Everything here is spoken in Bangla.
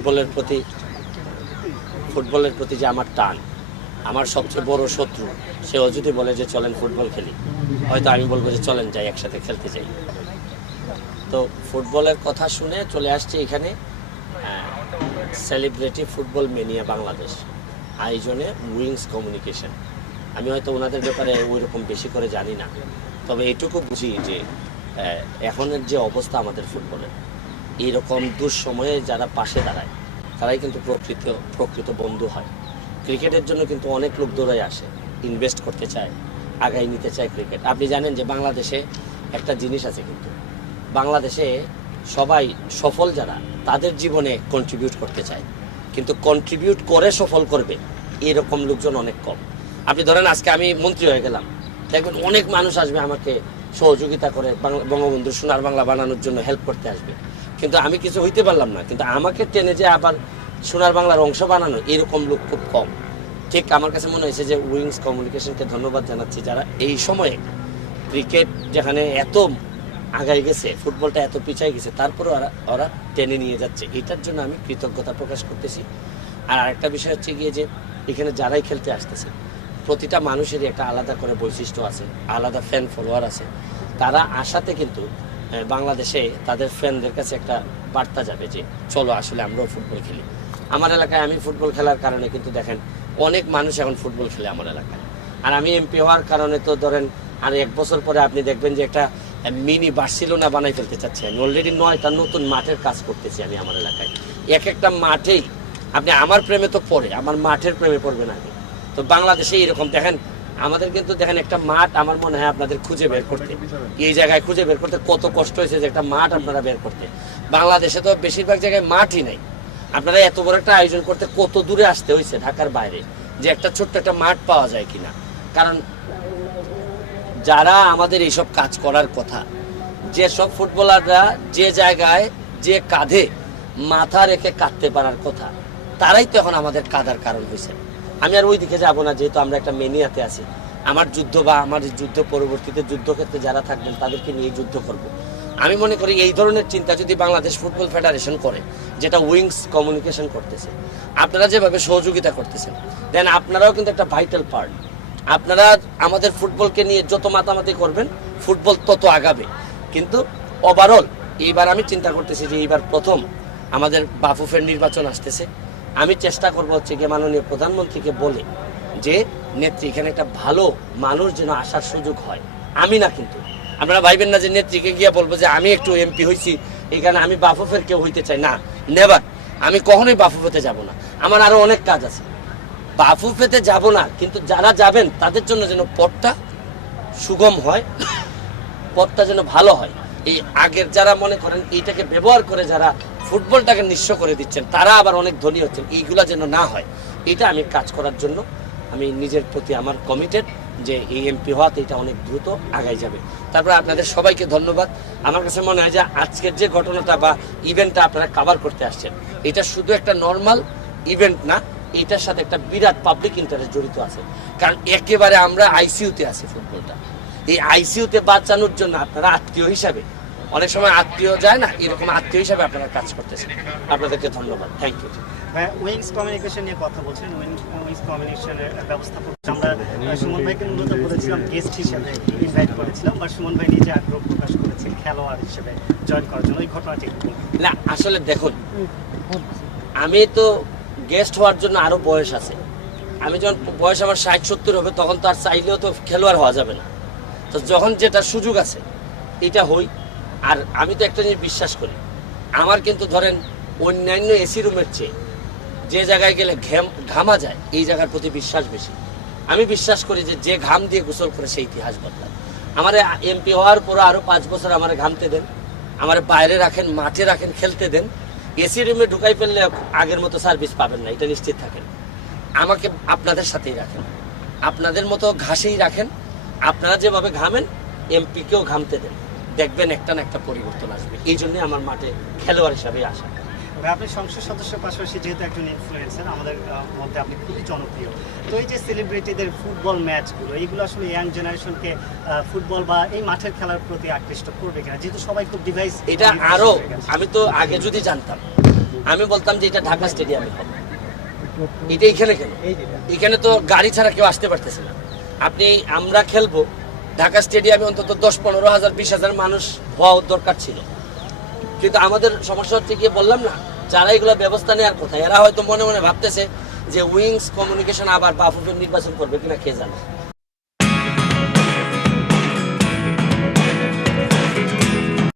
ফুটবলের প্রতি ফুটবলের প্রতি যে আমার টান, আমার সবচেয়ে বড় শত্রু, সেও যদি বলে যে চলেন ফুটবল খেলি, হয়তো আমি বলব যে চলেন যাই, একসাথে খেলতে যাই। তো ফুটবলের কথা শুনে চলে আসছে এখানে সেলিব্রিটি ফুটবল মেনিয়া বাংলাদেশ আয়োজনে উইংস কমিউনিকেশন আমি হয়তো ওনাদের ব্যাপারে ওই রকম বেশি করে জানি না, তবে এটুকু বুঝি যে এখনের যে অবস্থা আমাদের ফুটবলের। এইরকম দুঃসময়ে যারা পাশে দাঁড়ায়, তারাই কিন্তু প্রকৃত প্রকৃত বন্ধু হয়। ক্রিকেটের জন্য কিন্তু অনেক লোক দৌড়ায় আসে ইনভেস্ট করতে চায় আগাই নিতে চায় ক্রিকেট। আপনি জানেন যে বাংলাদেশে একটা জিনিস আছে কিন্তু। বাংলাদেশে সবাই সফল যারা, তাদের জীবনে কন্ট্রিবিউট করতে চায়। কিন্তু কন্ট্রিবিউট করে সফল করবে, এরকম লোকজন অনেক কম। আপনি ধরেন আজকে আমি মন্ত্রী হয়ে গেলাম। দেখবেন অনেক মানুষ আসবে আমাকে সহযোগিতা করে বঙ্গবন্ধু সোনার বাংলা বানানোর জন্য হেল্প করতে আসবে। কিন্তু আমি কিছু হইতে পারলাম না। কিন্তু আমাকে টেনে যে আবার সোনার বাংলার অংশ বানানো, এরকম লোক খুব কম। ঠিক আমার কাছে মনে হয়েছে যে উইংস কমিউনিকেশনকে ধন্যবাদ জানাচ্ছি যারা এই সময়ে ক্রিকেট যেখানে এত আগাই গেছে, ফুটবলটা এত পিছাই গেছে তারপরে ওরা ওরা টেনে নিয়ে যাচ্ছে। এটার জন্য আমি কৃতজ্ঞতা প্রকাশ করতেছি। আর আরেকটা বিষয় হচ্ছে গিয়ে যে এখানে যারাই খেলতে আসতেছে, প্রতিটা মানুষেরই একটা আলাদা করে বৈশিষ্ট্য আছে, আলাদা ফ্যান ফলোয়ার আছে। তারা আশাতে কিন্তু বাংলাদেশে তাদের ফ্যানদের কাছে একটা বার্তা যাবে যে, চলো আসলে আমরাও ফুটবল খেলি। আমার এলাকায় আমি ফুটবল খেলার কারণে কিন্তু দেখেন, অনেক মানুষ এখন ফুটবল খেলে আমার এলাকায়। আর আমি এমপি হওয়ার কারণে তো ধরেন, আর এক বছর পরে আপনি দেখবেন যে একটা মিনি বার্সিলোনা বানাই ফেলতে চাচ্ছি আমি। অলরেডি নয়টা নতুন মাঠের কাজ করতেছি আমি আমার এলাকায়। এক একটা মাঠেই, আপনি আমার প্রেমে তো পড়ে, আমার মাঠের প্রেমে পড়বে না আগে। তো বাংলাদেশে এরকম দেখেন আমাদের কিন্তু দেখেন একটা মাঠ আমার মনে হয় আপনাদের খুঁজে বের করতে। এই জায়গায় খুঁজে বের করতে কত কষ্ট হয়েছে যে একটা মাঠ আপনারা বের করতে। বাংলাদেশে তো বেশিরভাগ জায়গায় মাঠই নেই। আপনারা এত বড় একটা আয়োজন করতে কত দূরে আসতে হয়েছে ঢাকার বাইরে, যে একটা ছোট্ট একটা মাঠ পাওয়া যায় কিনা? কারণ যারা আমাদের এইসব কাজ করার কথা যে সব ফুটবলাররা যে জায়গায় যে কাঁধে মাথা রেখে কাঁদতে পারার কথা, তারাই তো এখন আমাদের কাদার কারণ হয়েছে। আমি আর ওই দিকে যাব না, যেহেতু আমরা একটা মেনিয়াতে আছি। আমার যুদ্ধ বা আমার যুদ্ধ পরবর্তীতে যুদ্ধক্ষেত্রে যারা থাকবেন, তাদেরকে নিয়ে যুদ্ধ করব। আমি মনে করি এই ধরনের চিন্তা যদি বাংলাদেশ ফুটবল ফেডারেশন করে, যেটা উইংস কমিউনিকেশন করতেছে, আপনারা যেভাবে সহযোগিতা করতেছেন দেন আপনারাও কিন্তু একটা ভাইটাল পার্ট আপনারা আমাদের ফুটবলকে নিয়ে যত মাতামাতি করবেন ফুটবল তত আগাবে। কিন্তু ওভারঅল এইবার আমি চিন্তা করতেছি যে এইবার প্রথম আমাদের বাফুফের নির্বাচন আসতেছে। আমি চেষ্টা করব হচ্ছে গিয়ে মাননীয় প্রধানমন্ত্রীকে বলে যে নেত্রী এখানে একটা ভালো মানুষ যেন আসার সুযোগ হয়। আমি না কিন্তু। আপনারা ভাইবেন না যে নেত্রীকে গিয়ে বলব যে আমি একটু এমপি হয়েছি এখানে আমি বাফুফের কেউ হইতে চাই। না নেবার আমি কখনোই বাফুফেতে যাব না। আমার আরও অনেক কাজ আছে। বাফুফেতে যাব না, কিন্তু যারা যাবেন, তাদের জন্য যেন পথটা সুগম হয়, পথটা যেন ভালো হয়। এই আগের যারা মনে করেন, এইটাকে ব্যবহার করে যারা ফুটবলটাকে নিঃস্ব করে দিচ্ছেন, তারা আবার অনেক ধনী হচ্ছেন। এইগুলা যেন না হয়। এটা আমি কাজ করার জন্য আমি নিজের প্রতি আমার কমিটেড যে এই এমপি হওয়াতে এটা অনেক দ্রুত আগাই যাবে। তারপরে আপনাদের সবাইকে ধন্যবাদ। আমার কাছে মনে হয় যে আজকের যে ঘটনাটা বা ইভেন্টটা আপনারা কাভার করতে আসছেন, এটা শুধু একটা নর্মাল ইভেন্ট না, এটার সাথে একটা বিরাট পাবলিক ইন্টারেস্ট জড়িত আছে। কারণ একেবারে আমরা আইসিইউতে আছি ফুটবলটা এই আইসিইউতে বাঁচানোর জন্য আপনারা আত্মীয় হিসাবে অনেক সময় আত্মীয় যায় না এরকম আত্মীয় হিসাবে আপনারা কাজ করতেছেন। আপনাদেরকে ধন্যবাদ। থ্যাংক ইউ উইংস কমিউনিকেশন নিয়ে কথা বলছেন। উইংস কমিউনিকেশনের ব্যবস্থাপক আমরা সুমন ভাইকে মূলত বলেছিলাম গেস্ট হিসেবে ইনভাইট করেছিলাম বা সুমন ভাই নিজে আগ্রহ প্রকাশ করেছেন খেলোয়াড় হিসেবে জয়েন করার জন্য। ঘটনাটি না আসলে দেখুন আমি তো গেস্ট হওয়ার জন্য আরও বয়স আছে। আমি যখন বয়স আমার ষাট সত্তর হবে তখন তো আর চাইলেও তো খেলোয়াড় হওয়া যাবে না। তো যখন যেটা সুযোগ আছে এটা হই। আর আমি তো একটা জিনিস বিশ্বাস করি, আমার কিন্তু ধরেন অন্যান্য এসি রুমের চেয়ে যে জায়গায় গেলে ঘেম, ঘামা যায়, এই জায়গার প্রতি বিশ্বাস বেশি। আমি বিশ্বাস করি যে যে ঘাম দিয়ে গোসল করে সেই ইতিহাস বদলায় আমার এমপি হওয়ার পরে আরও পাঁচ বছর আমার ঘামতে দেন, আমার বাইরে রাখেন, মাঠে রাখেন, খেলতে দেন। এসি রুমে ঢুকাই ফেললে আগের মতো সার্ভিস পাবেন না, এটা নিশ্চিত থাকেন। আমাকে আপনাদের সাথেই রাখেন, আপনাদের মতো ঘাসেই রাখেন, আপনারা যেভাবে ঘামেন এমপিকেও ঘামতে দেন। দেখবেন একটা না একটা পরিবর্তন আসবে। এই জন্য আমার মাঠে খেলোয়াড় হিসাবে আসা। আপনি সংসদ সদস্যের পাশাপাশি যেহেতু একজন ইনফ্লুয়েন্সার আমাদের মধ্যে আপনি খুবই জনপ্রিয়। তো এই যে সেলিব্রিটিদের ফুটবল ম্যাচগুলো এইগুলো আসলে ইয়াং জেনারেশনকে ফুটবল বা এই মাঠের খেলার প্রতি আকৃষ্ট করবে কিনা? যেহেতু সবাই খুব ডিভাইস এটা আরও আমি তো আগে যদি জানতাম আমি বলতাম যে এটা ঢাকা স্টেডিয়ামে হবে। এটা এখানে কেন? এখানে তো গাড়ি ছাড়া কেউ আসতে পারতেছে না। আপনি আমরা খেলব ঢাকা স্টেডিয়ামে অন্তত দশ, পনেরো হাজার, বিশ হাজার মানুষ হওয়া দরকার ছিল। কিন্তু আমাদের সমস্যা হচ্ছে গিয়ে বললাম না, যারা এগুলো ব্যবস্থা নেওয়ার কোথায় এরা হয়তো মনে মনে ভাবতেছে যে উইংস কমিউনিকেশন আবার বাফুফের নির্বাচন করবে কিনা, কে জানে।